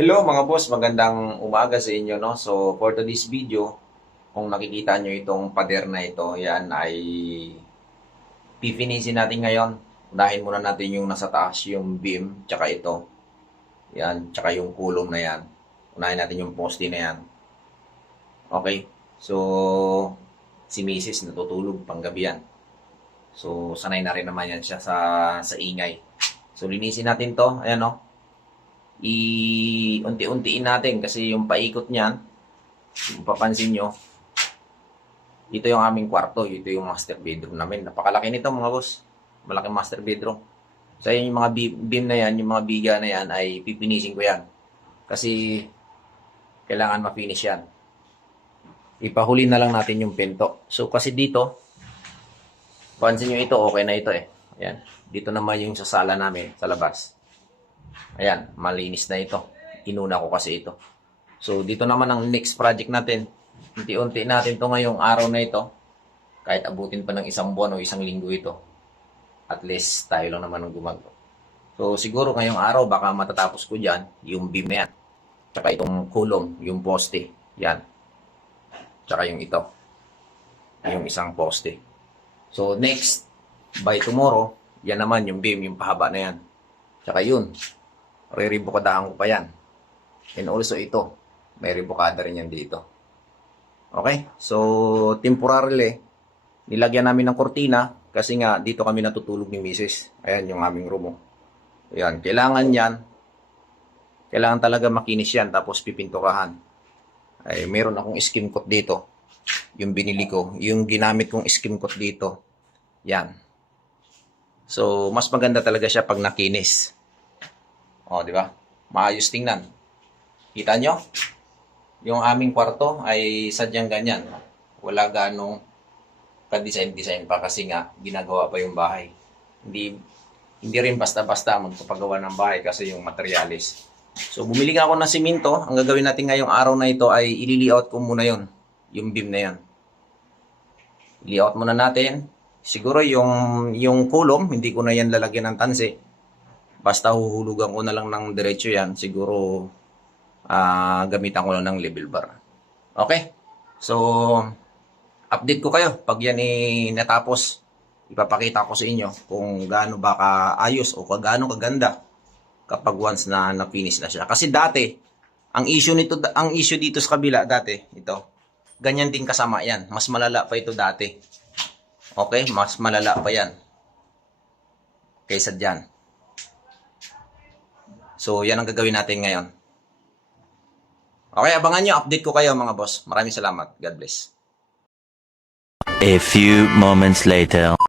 Hello mga boss, magandang umaga sa inyo, no? So, for today's video, kung nakikita nyo itong pader na ito, yan ay pipinisin natin ngayon. Unahin muna natin yung nasa taas, yung beam, tsaka ito. Yan, tsaka yung kulong na yan. Unahin natin yung poste na yan. Okay? So, si Mrs. natutulog panggabi yan. So, sanay na rin naman yan siya sa ingay. So, linisin natin to. Ayan, no? Unti-untiin natin kasi yung paikot niyan, kung papansin nyo, ito yung aming kwarto, ito yung master bedroom namin. Napakalaki nito mga boss, malaking master bedroom. So yung mga beam na yan, yung mga biga na yan ay pipinisin ko yan kasi kailangan ma-finish yan. Ipahuli na lang natin yung pinto. So kasi dito, pansin nyo ito, okay na ito eh. Ayan. Dito naman yung sa sala namin, sa labas. Ayan, malinis na ito. Inuna ko kasi ito. So, dito naman ang next project natin. Unti-unti natin to ngayong araw na ito. Kahit abutin pa ng isang buwan o isang linggo ito. At least, tayo lang naman ang gumagawa. So, siguro ngayong araw, baka matatapos ko dyan, yung beam na yan. Tsaka itong kulong, yung poste. Yan. Tsaka yung ito. Yung isang poste. So, next, by tomorrow, yan naman yung beam, yung pahaba na yan. Tsaka yun. Re-rebukadahan ko pa yan. And also ito, may rebukada rin yan dito. Okay? So, temporarily, nilagyan namin ng kortina kasi nga dito kami natutulog ni Mrs. Ayan yung aming room. Ayan, kailangan yan. Kailangan talaga makinis yan tapos pipintukahan. Ay, meron akong skim coat dito. Yung binili ko. Yung ginamit kong skim coat dito. Yan. So, mas maganda talaga siya pag nakinis. O, di ba? Maayos tingnan. Kita nyo? Yung aming kwarto ay sadyang ganyan. Wala ganong ka-design-design pa kasi nga ginagawa pa yung bahay. Hindi rin basta-basta magpapagawa ng bahay kasi yung materialis. So, bumili nga ako ng simento. Ang gagawin natin ngayong araw na ito ay ili-layout ko muna yon, yung beam na yan. I-layout muna natin. Siguro yung kulong, hindi ko na yan lalagyan ng tansi. Basta huhulugan ko na lang ng diretso yan. Siguro, gamitan ko lang ng level bar. Okay? So, update ko kayo. Pag yan natapos, ipapakita ko sa inyo kung gaano ba kaayos o gaano kaganda kapag once na na-finish na siya. Kasi dati, ang issue dito sa kabila, dati, ito, ganyan din kasama yan. Mas malala pa ito dati. Okay? Mas malala pa yan kaysa dyan. So, yan ang gagawin natin ngayon. Okay, abangan nyo. Update ko kayo mga boss. Maraming salamat. God bless. A few moments later.